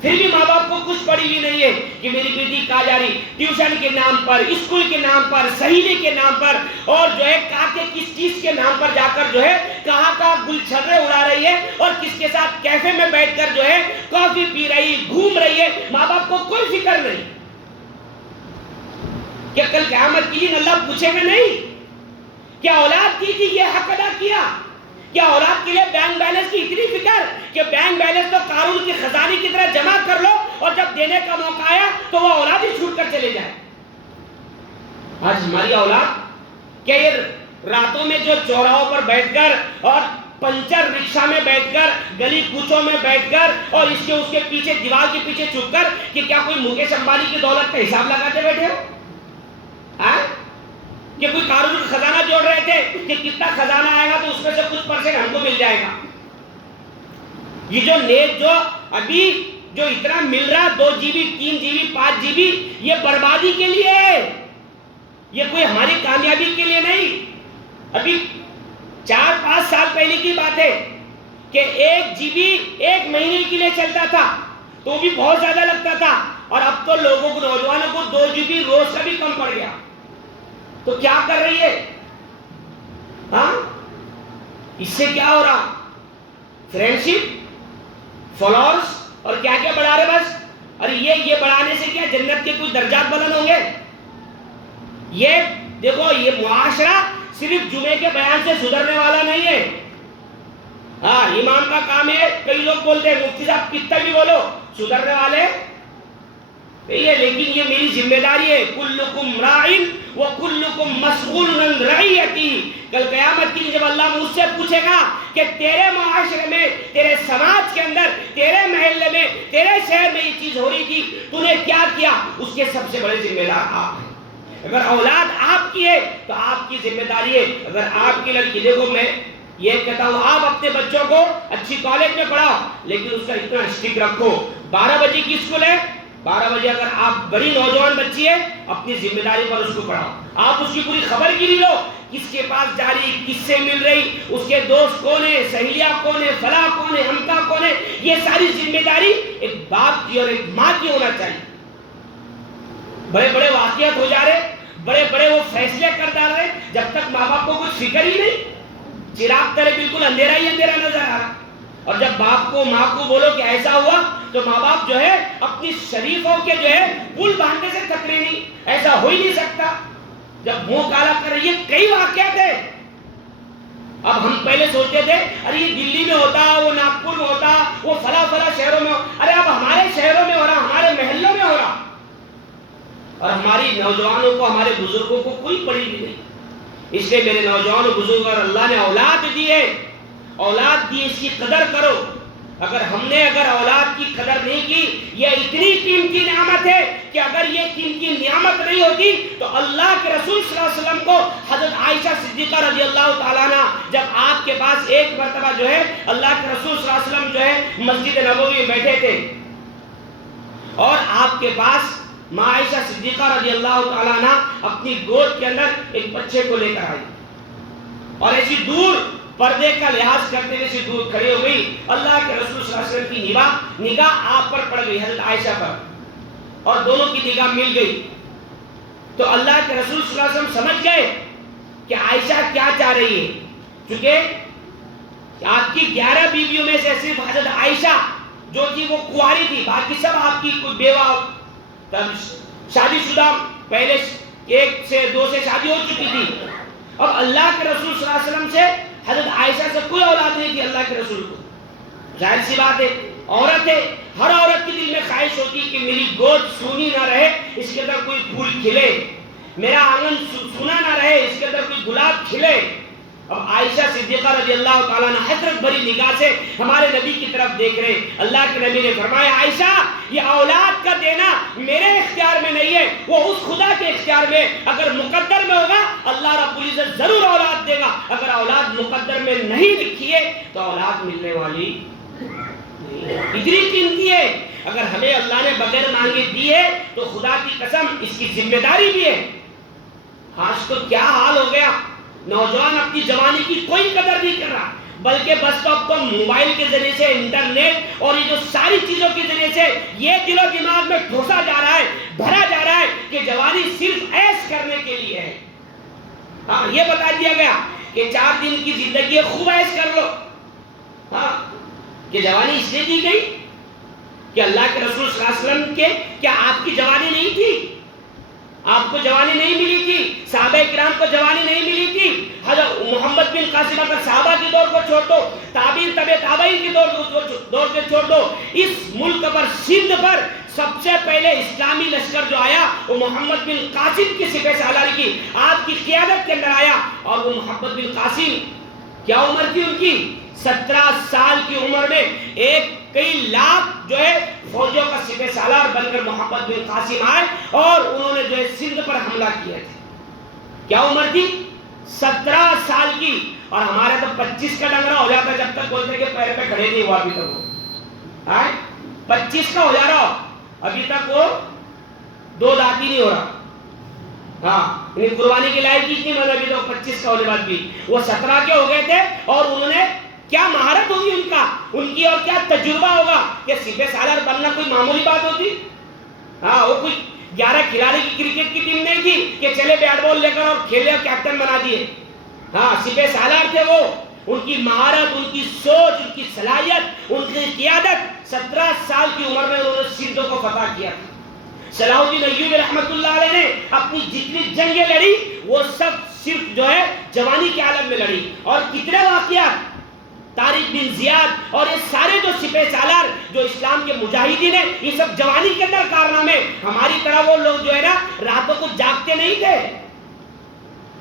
پھر بھی ماں باپ کو کچھ پڑی ہوئی نہیں ہے کہ میری بیٹی کہاں جا رہی، ٹیوشن کے نام پر، اسکول کے نام پر، سہیلی کے نام پر، اور جو ہے کہاں کے کس چیز کے نام پر جا کر جو ہے کہاں گل چھرے اڑا رہی ہے، اور کس کے ساتھ کیفے میں بیٹھ کر جو ہے کافی پی رہی، گھوم رہی ہے. ماں باپ کو کوئی فکر نہیں کہ کل قیامت کے دن اللہ پوچھے گا نہیں کیا اولاد کی تھی یہ حق ادا کیا؟ کیا اولاد کے لیے بینک بیلنس کی اتنی فکر کہ بینک بیلنس تو قارون کی خزانے کی طرح جمع کر لو اور جب دینے کا موقع آیا تو وہ اولاد ہی چھوٹ کر چلے جائے؟ آج ہماری اولاد کیا یہ راتوں میں جو چوراہوں پر بیٹھ کر اور پنچر رکشہ میں بیٹھ کر، گلی کوچوں میں بیٹھ کر، اور اس کے پیچھے دیوار کے پیچھے چھپ کر کہ کیا کوئی مکیش امبانی کی دولت کا حساب لگاتے بیٹھے ہو؟ کہ کوئی قارون کا خزانہ جوڑ رہے تھے کہ کتنا خزانہ آئے گا تو اس میں سے کچھ پرسنٹ ہم کو مل جائے گا. یہ جو نیٹ جو ابھی جو اتنا مل رہا 2 GB 3 GB 5 GB یہ بربادی کے لیے ہے، یہ کوئی ہماری کامیابی کے لیے نہیں. ابھی 4-5 سال پہلے کی بات ہے کہ 1 GB 1 مہینے کے لیے چلتا تھا تو بھی بہت زیادہ لگتا تھا، اور اب تو لوگوں کو، نوجوانوں کو 2 GB روز کا بھی کم پڑ گیا. تو کیا کر رہی ہے؟ ہاں، اس سے کیا ہو رہا؟ فرینڈشپ، فالوورز اور کیا کیا بڑھا رہے بس. ارے یہ بڑھانے سے کیا جنت کے کچھ درجات بلند ہوں گے؟ یہ دیکھو، یہ معاشرہ صرف جمعے کے بیان سے سدھرنے والا نہیں ہے. ہاں، امام کا کام ہے، کئی لوگ بولتے ہیں مفتی صاحب کتنا بھی بولو سدھرنے والے نہیں ہے، لیکن یہ میری ذمہ داری ہے. کلکم راعٍ وکلکم مسئول عن رعیتہ. کل قیامت کی جب اللہ مجھ سے پوچھے گا کہ تیرے معاشرے میں، تیرے سماج کے اندر، تیرے محلے میں، تیرے شہر میں یہ چیز ہو رہی تھی، تو نے کیا کیا؟ اس کے سب سے بڑے ذمہ دار آپ ہیں. اگر اولاد آپ کی ہے تو آپ کی ذمہ داری ہے. اگر آپ کی لڑکی، دیکھو میں یہ کہتا ہوں آپ اپنے بچوں کو اچھی کالج میں پڑھاؤ، لیکن اس کا اتنا اسٹرکٹ رکھو. 12 بجے کی اسکول ہے، 12 بجے اگر آپ بڑی نوجوان بچی ہے اپنی ذمہ داری پر اس کو پڑھاؤ. آپ اس کی پوری خبر گیری لو، کس کے پاس جا رہی، کس سے مل رہی، اس کے دوست کون ہے، سہیلیاں کون ہے، فلاں کون ہے، ہمتا کون ہے. یہ ساری ذمہ داری ایک باپ کی اور ایک ماں کی ہونا چاہیے. بڑے بڑے واقعات ہو جا رہے، بڑے بڑے وہ فیصلے کر ڈال رہے، جب تک ماں باپ کو کچھ فکر ہی نہیں. چراغ تلے بالکل اندھیرا ہی اندھیرا نظر آ رہا. اور جب باپ کو، ماں کو بولو کہ ایسا ہوا تو ماں باپ جو ہے اپنی شریفوں کے جو ہے پل باندھنے سے تکڑے نہیں. ایسا ہو ہی نہیں سکتا. جب منہ کالا کر رہی ہے، کئی واقعات ہیں. اب ہم پہلے سوچتے تھے ارے یہ دلی میں ہوتا، وہ ناگپور میں ہوتا، وہ فلاں شہروں میں. ارے اب ہمارے شہروں میں ہو رہا، ہمارے محلوں میں ہو رہا. اور ہماری نوجوانوں کو، ہمارے بزرگوں کو کوئی پڑی بھی نہیں. اس لیے میرے نوجوان بزرگ، اور اللہ نے اولاد دی ہے، اولاد دی، اس کی قدر کرو. اگر ہم نے اولاد کی قدر نہیں کی، یہ اتنی قیمتی نعمت ہے کہ اگر یہ قیمتی نعمت نہیں ہوتی تو اللہ کے رسول صلی اللہ علیہ وسلم کو حضرت عائشہ صدیقہ رضی اللہ تعالیٰ عنہ، جب آپ کے پاس ایک مرتبہ جو ہے اللہ کے رسول صلی اللہ علیہ وسلم جو ہے مسجد نبوی میں بیٹھے تھے، اور آپ کے پاس ماں عائشہ صدیقہ رضی اللہ تعالیٰ عنہ اپنی گود کے اندر ایک بچے کو لے کر آئی، اور ایسی دور پردے کا لحاظ کرتے ہوئے دور کھڑی ہو گئی. اللہ کے رسول صلی اللہ علیہ وسلم کی نگاہ آپ پر پڑ گئی، حضرت عائشہ پر، اور دونوں کی نگاہ مل گئی. تو اللہ کے رسول صلی اللہ علیہ وسلم سمجھ گئے کہ عائشہ کیا چاہ رہی ہے. چونکہ آپ کی 11 بیویوں میں سے صرف حضرت عائشہ جو تھی وہ کنواری تھی، باقی سب آپ کی کوئی بیوہ، شادی شدہ، پہلے 1 سے 2 سے شادی ہو چکی تھی. اب اللہ کے رسول صلی اللہ علیہ وسلم سے حضرت عائشہ سے کوئی اولاد نہیں تھی. اللہ کے رسول کو ظاہر سی بات ہے، عورت ہے، ہر عورت کے دل میں خواہش ہوتی کہ میری گود سونی نہ رہے، اس کے اندر کوئی پھول کھلے، میرا آنگن سونا نہ رہے، اس کے اندر کوئی گلاب کھلے. اب عائشہ صدیقہ رضی اللہ تعالیٰ عنہ حسرت بھری نگاہ سے ہمارے نبی کی طرف دیکھ رہے. اللہ کے نبی نے فرمایا عائشہ یہ اولاد کا دینا میرے اختیار میں نہیں ہے، وہ اس خدا کے اختیار میں. اگر مقدر میں ہوگا اللہ رب العزت ضرور اولاد دے گا. اگر اولاد مقدر میں نہیں لکھی ہے تو اولاد ملنے والی اتنی قیمتی ہے. اگر ہمیں اللہ نے بغیر مانگے دی ہے تو خدا کی قسم اس کی ذمہ داری بھی ہے. آج تو کیا حال ہو گیا، نوجوان اپنی جوانی کی کوئی قدر نہیں کر رہا، بلکہ بس تو اب تو موبائل کے ذریعے سے، انٹرنیٹ اور یہ جو ساری چیزوں کے ذریعے سے یہ دل و دماغ میں ٹھوسا جا رہا ہے، بھرا جا رہا ہے کہ جوانی صرف عیش کرنے کے لیے ہے۔ ہاں یہ بتا دیا گیا کہ 4 دن کی زندگی ہے، خوب عیش کر لو۔ ہاں کہ جوانی اس لیے دی گئی کہ اللہ کے رسول صلی اللہ علیہ وسلم کے کیا آپ کی جوانی نہیں تھی؟ آپ کو جوانی نہیں ملی تھی، صحابہ کرام کو جوانی نہیں ملی تھی۔ حضرت محمد بن قاسم، اگر صحابہ کی دور کو چھوڑ دو، تابعین تبع تابعین کی دور کو چھوڑ دو، اس ملک پر، سندھ پر سب سے پہلے اسلامی لشکر جو آیا وہ محمد بن قاسم کی سپہ سالاری کی آپ کی قیادت کے اندر آیا۔ اور وہ محمد بن قاسم کیا عمر تھی ان کی؟ 17 سال کی عمر میں کئی لاکھ جو ہے فوجوں کا سپہ سالار بن کر محمد بن قاسم آئے اور انہوں نے جو ہے سندھ پر حملہ کیا تھا۔ کیا عمر تھی؟ 17 سال کی۔ اور ہمارے تو 25 کا ڈنگرا ہو جاتا جب تک بولتے کہ پیر پہ کھڑے نہیں ہوا ابھی تک وہ 25 کا ہو جا رہا ابھی تک وہ 2 دانتی نہیں ہو رہا۔ ہاں انہیں قربانی کی لائق کی میں نے ابھی تو 25 کا ہونے بعد بھی وہ 17 کے ہو گئے تھے۔ اور انہوں نے کیا مہارت ہوگی ان کی اور کیا تجربہ ہوگا کہ سپہ سالار بننا کوئی معمولی بات ہوتی؟ ہاں وہ کوئی 11 کھلاڑی کی کرکٹ کی ٹیم نہیں تھی کہ چلے بیٹ بال لے کر اور کھیلے اور کیپٹن بنا دیے۔ ہاں سپہ سالار تھے وہ، ان کی مہارت، ان کی سوچ، ان کی صلاحیت، ان کی قیادت، 17 سال کی عمر میں انہوں نے سندھ کو فتح کیا تھا۔ صلاح الدین ایوبی رحمۃ اللہ علیہ نے اپنی جتنی جنگیں لڑی وہ سب صرف جو ہے جوانی کے عالم میں لڑی۔ اور کتنے واقعات، طارق بن زیاد اور یہ سارے جو سپہ سالار جو اسلام کے مجاہدین ہیں، یہ سب جوانی کے اندر کارنامے۔ ہماری طرح وہ لوگ جو ہے نا راتوں کو جاگتے نہیں تھے۔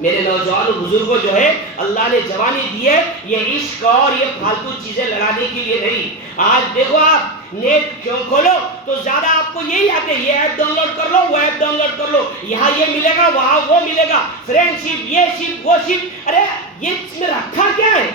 میرے نوجوان بزرگوں جو ہے اللہ نے جوانی دی ہے یہ عشق اور یہ فالتو چیزیں لڑانے کے لیے نہیں۔ آج دیکھو آپ نیٹ کیوں کھولو تو زیادہ آپ کو یہی آتے، یہ ایپ ڈاؤن لوڈ کر لو، وہ ایپ ڈاؤن لوڈ کر لو، یہاں یہ ملے گا، وہاں وہ ملے گا، فرینڈ شپ، یہ شپ، وہ شپ۔ ارے یہ اس میں رکھا کیا ہے؟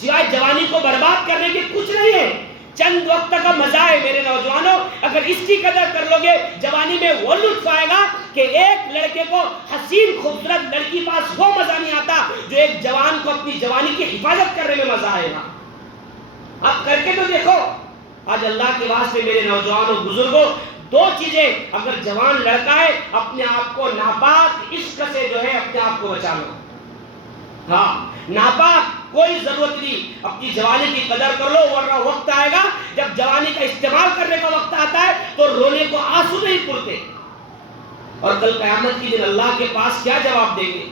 سوائے جوانی کو برباد کرنے کے کچھ نہیں ہے، چند وقت کا مزہ ہے۔ میرے نوجوانوں اگر اس کی قدر کر لو گے جوانی میں وہ لطف آئے گا کہ ایک لڑکے کو حسین خوبصورت لڑکی پاس وہ مزہ نہیں آتا جو ایک جوان کو اپنی جوانی کی حفاظت کرنے میں مزہ آئے گا۔ آپ کر کے تو دیکھو۔ آج اللہ کے واسطے میرے نوجوانوں بزرگوں 2 چیزیں، اگر جوان لڑکا ہے اپنے آپ کو ناپاک عشق سے جو ہے اپنے آپ کو بچا لو۔ ہاں ناپاک کوئی ضرورت نہیں، اپنی جوانی کی قدر کر لو، ورنہ وقت آئے گا جب جوانی کا استعمال کرنے کا وقت آتا ہے تو رونے کو آنسو نہیں پھرتے۔ اور کل قیامت کی دن اللہ کے پاس کیا جواب دیں گے؟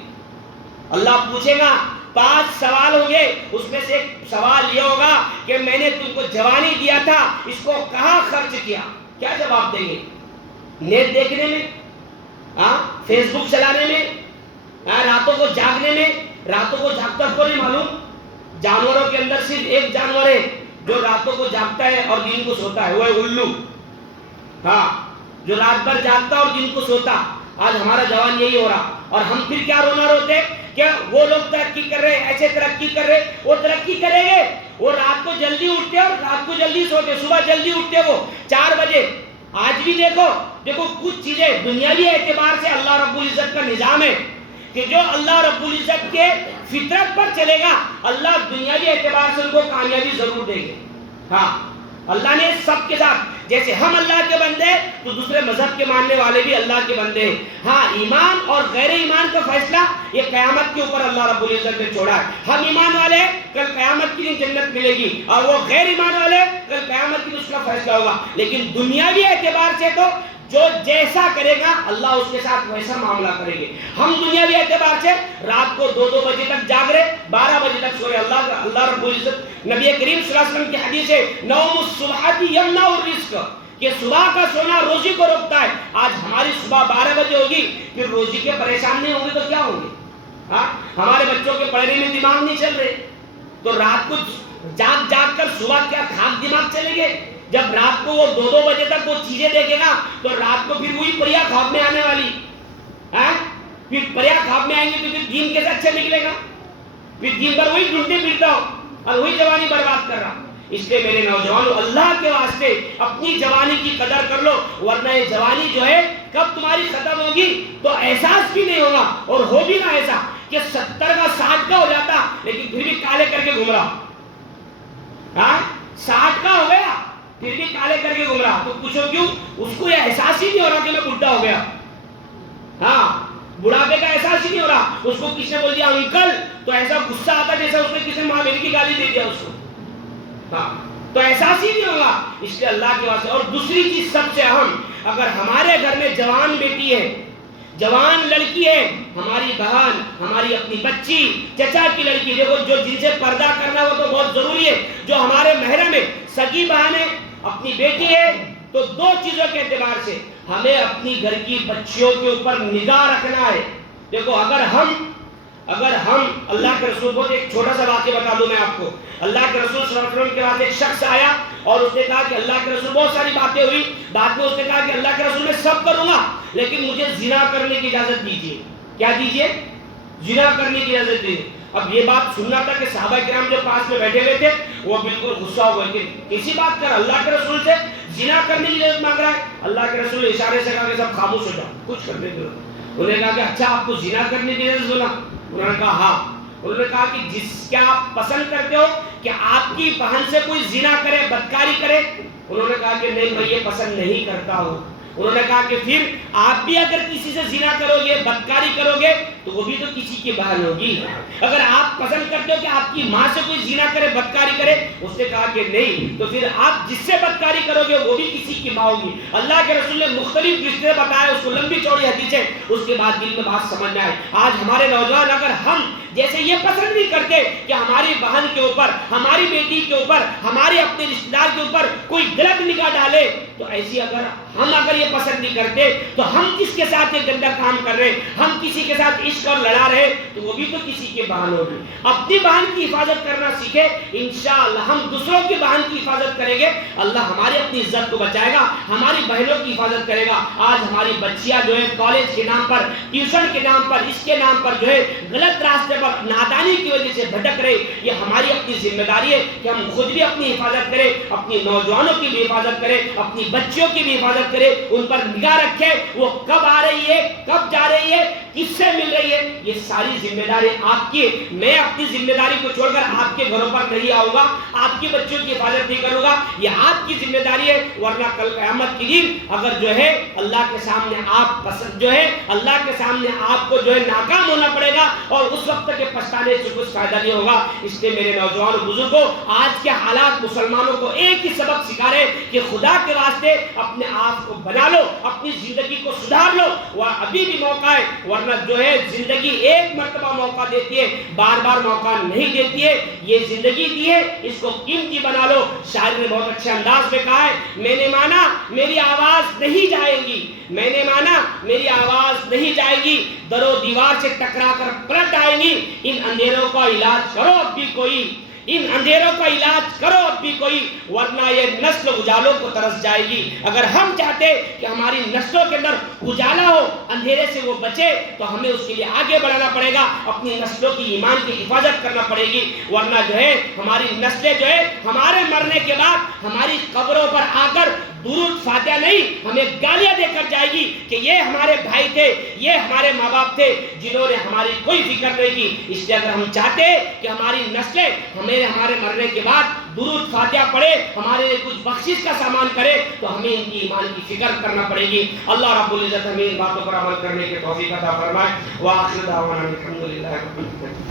اللہ پوچھے گا، 5 سوال ہوں گے، اس میں سے ایک سوال یہ ہوگا کہ میں نے تم کو جوانی دیا تھا، اس کو کہاں خرچ کیا؟ کیا جواب دیں گے؟ نیٹ دیکھنے میں، فیس بک چلانے میں، راتوں کو جاگنے میں؟ راتوں کو جاگتا کو نہیں معلوم؟ جانوروں کے اندر صرف ایک جانور ہے جو راتوں کو جاگتا ہے اور دن کو سوتا ہے، وہ ہے الو۔ ہاں جو رات بھر جاگتا اور دن کو سوتا۔ آج ہمارا جوان یہی ہو رہا، اور ہم پھر کیا رونا روتے کہ وہ لوگ ترقی کر رہے، ایسے ترقی کر رہے۔ وہ ترقی کریں گے، وہ رات کو جلدی اٹھتے اور رات کو جلدی سوتے، صبح جلدی اٹھتے وہ 4 بجے۔ آج بھی دیکھو کچھ چیزیں دنیاوی اعتبار سے اللہ رب العزت کا نظام ہے کہ جو اللہ رب العزت کے فطرت پر چلے گا اللہ دنیاوی اعتبار سے ان کو کامیابی ضرور دیں گے۔ ہاں اللہ نے سب کے ساتھ، جیسے ہم اللہ کے بندے ہیں تو دوسرے مذہب کے ماننے والے بھی اللہ کے بندے ہیں۔ ہاں ایمان اور غیر ایمان کا فیصلہ یہ قیامت کے اوپر اللہ رب العزت نے چھوڑا ہے۔ ہم ایمان والے کل قیامت کی دن جنت ملے گی، اور وہ غیر ایمان والے کل قیامت کی دن اس کا فیصلہ ہوگا۔ لیکن دنیاوی اعتبار سے تو جو جیسا کرے گا اللہ اس کے ساتھ ویسا معاملہ کریں گے۔ ہم دنیاوی اعتبار سے رات کو 2 بجے تک جاگ رہے، 12 بجے تک سو رہے۔ اللہ رب العزت، نبی کریم صلی اللہ علیہ وسلم کی حدیث ہے، نوم الصبح یمنع الرزق، کہ صبح کا سونا روزی کو روکتا ہے۔ آج ہماری صبح 12 بجے ہوگی، پھر روزی کے پریشان نہیں ہوں گے تو کیا ہوں گے؟ ہمارے بچوں کے پڑھنے میں دماغ نہیں چل رہے تو رات کو جاگ کر صبح کیا کھاک دماغ چلیں گے؟ جب رات کو وہ 2 بجے تک وہ چیزیں دیکھے گا تو رات کو پھر وہی پریا خواب میں آنے والی، پھر پریا خواب میں آئیں گے تو پھر دین کیسے اچھا نکلے گا؟ پھر دین پر وہی ڈھونڈتے پھرتا ہو اور وہی جوانی برباد کر رہا۔ اس لیے میرے نوجوانوں اللہ کے واسطے اپنی جوانی کی قدر کر لو، ورنہ یہ جوانی جو ہے کب تمہاری ختم ہوگی تو احساس بھی نہیں ہوگا، اور ہو بھی نہ ایسا کہ 70 کا 60 کا ہو جاتا لیکن پھر بھی کالے کر کے گھوم رہا۔ 60 کا ہو گیا پھر بھی کالے کر کے گھوم رہا. تو پوچھو کیوں؟ اس کو یہ احساس ہی نہیں ہو رہا کہ میں بڈھا ہو گیا. ہاں بڑھاپے کا احساس ہی نہیں ہو رہا. اس کو کس نے بول دیا انکل تو ایسا غصہ آتا جیسا اس نے کسی ماں بہن کی گالی دے دیا اس کو. ہاں تو احساس ہی نہیں ہوگا. اس لیے اللہ کے واسطے. اور دوسری چیز سب سے اہم، اگر ہمارے گھر میں جوان بیٹی ہے، جوان لڑکی ہے، ہماری بہن، ہماری اپنی بچی، چچا کی لڑکی، دیکھو جو جن سے پردہ کرنا وہ تو بہت ضروری ہے، جو ہمارے محرم ہے، سگی بہن ہے، اپنی بیٹی ہے، تو دو چیزوں کے اعتبار سے ہمیں اپنی گھر کی بچیوں کے اوپر نگاہ رکھنا ہے. دیکھو اگر ہم اللہ کے رسول کو ایک چھوٹا سا واقعہ بتا دوں میں آپ کو. اللہ کے رسول صلی اللہ علیہ وسلم کے پاس ایک شخص آیا اور اس نے کہا کہ اللہ کے رسول، بہت ساری باتیں ہوئی، بعد میں اس نے کہا کہ اللہ کے رسول میں سب کروں گا لیکن مجھے زنا کرنے کی اجازت دیجیے. کیا دیجیے؟ زنا کرنے کی اجازت دیجیے. اب یہ بات سننا تھا کہ صحابہ کرام جو پاس میں بیٹھے ہوئے تھے وہ بالکل غصہ ہو گئے کہ اسی بات کر اللہ کے رسول سے زنا کرنے کی اجازت مانگ رہا ہے. اللہ کے رسول نے اشارے سے کہا کہ سب خاموش ہو جاؤ، کچھ کرنے دو. انہوں نے کہا کہ اچھا آپ کو زنا کرنے کی اجازت بولا؟ انہوں نے کہا ہاں. انہوں نے کہا کہ جس کیا آپ پسند کرتے ہو کہ آپ کی بہن سے کوئی زنا کرے، بدکاری کرے؟ انہوں نے کہا کہ نہیں، میں یہ پسند نہیں کرتا ہوں. انہوں نے کہا کہ پھر آپ بھی اگر کسی سے زنا کرو گے، بدکاری کرو گے تو وہ بھی تو کسی کی بہن ہوگی. اگر آپ پسند کرتے ہو کہ آپ کی ماں سے کوئی زنا کرے، بدکاری کرے، اس نے کہا کہ نہیں، تو پھر آپ جس سے بدکاری کرو گے وہ بھی کسی کی ماں ہوگی. اللہ کے رسول نے مختلف رشتے بتائے، اس کو لمبی چوڑی حدیثیں، اس کے بعد دل میں بات سمجھ میں آئے. آج ہمارے نوجوان اگر ہم جیسے یہ پسند نہیں کرتے کہ ہماری بہن کے اوپر، ہماری بیٹی کے اوپر، ہمارے اپنے رشتہ دار کے اوپر کوئی غلط نگاہ ڈالے، تو ایسی اگر یہ پسند نہیں کرتے تو ہم کس کے ساتھ یہ گندا کام کر رہے، ہم کسی کے ساتھ عشق اور لڑا رہے، تو وہ بھی تو کسی کی بہن ہوگی. اپنی بہن کی حفاظت کرنا سیکھے، انشاءاللہ ہم دوسروں کی بہن کی حفاظت کریں گے، اللہ ہماری اپنی عزت کو بچائے گا، ہماری بہنوں کی حفاظت کرے گا. آج ہماری بچیاں جو ہے کالج کے نام پر، ٹیوشن کے نام پر، اس کے نام پر جو ہے غلط راستے پر نادانی کی وجہ سے بھٹک رہے. یہ ہماری اپنی ذمہ داری ہے کہ ہم خود بھی اپنی حفاظت کریں، اپنی نوجوانوں کی بھی حفاظت کریں، اپنی بچیوں کی بھی حفاظت کریں، ان پر نگاہ رکھیں وہ کب آ رہی ہے، کب جا رہی ہے، کس سے مل رہی ہے. یہ ساری ذمہ داری آپ کی. میں اپنی ذمہ داری کو چھوڑ کر آپ کے گھروں پر نہیں آؤں گا، آپ کی بچیوں کی حفاظت نہیں کروں گا. یہ آپ کی ذمہ داری ہے، ورنہ کل قیامت کے دن اگر جو ہے اللہ کے سامنے آپ جو ہے اللہ کے سامنے آپ کو جو ہے ناکام ہونا پڑے گا، اور اس وقت کے پچھتانے سے کچھ فائدہ نہیں ہوگا. اس لیے میرے نوجوان بزرگوں، آج کے حالات مسلمانوں کو ایک ہی سبق سکھا رہے کہ خدا کے واسطے اپنے آپ کو بنا لو، اپنی زندگی کو سدھار لو. وہ ابھی بھی موقع ہے، ورنہ جو ہے زندگی ایک مرتبہ موقع دیتی ہے، بار بار موقع نہیں دیتی ہے. یہ زندگی دی ہے، اس کو قیمتی بنا لو. شاعر نے بہت اچھے انداز میں کہا ہے، میں نے مانا میری آواز نہیں جائے گی، میں نے مانا میری آواز نہیں جائے گی، در و دیوار سے ٹکرا کر پلٹ آئیں گی. ان اندھیروں کا علاج کرو اب بھی کوئی، ان اندھیروں کا علاج کرو اب بھی کوئی، ورنہ یہ نسل اجالوں کو ترس جائے گی. اگر ہم چاہتے کہ ہماری نسلوں کے اندر اجالا ہو، اندھیرے سے وہ بچے، تو ہمیں اس کے لیے آگے بڑھنا پڑے گا، اپنی نسلوں کی ایمان کی حفاظت کرنا پڑے گی. ورنہ جو ہے ہماری نسلیں جو ہے ہمارے مرنے کے بعد ہماری قبروں پر آ کر درود فاتحہ نہیں، ہمیں گالیاں دے کر جائے گی کہ یہ ہمارے بھائی تھے، یہ ہمارے ماں باپ تھے جنہوں نے ہماری کوئی فکر نہیں کی. اس لیے اگر ہم چاہتے کہ ہماری نسلیں ہمارے مرنے کے بعد درود فاتحہ پڑھے، ہمارے لیے کچھ بخشش کا سامان کرے، تو ہمیں ان کی ایمان کی فکر کرنا پڑے گی. اللہ رب العزت ہمیں ان باتوں پر عمل کرنے کی توفیق عطا فرمائے. وآخر دعوانا الحمدللہ رب العالمین.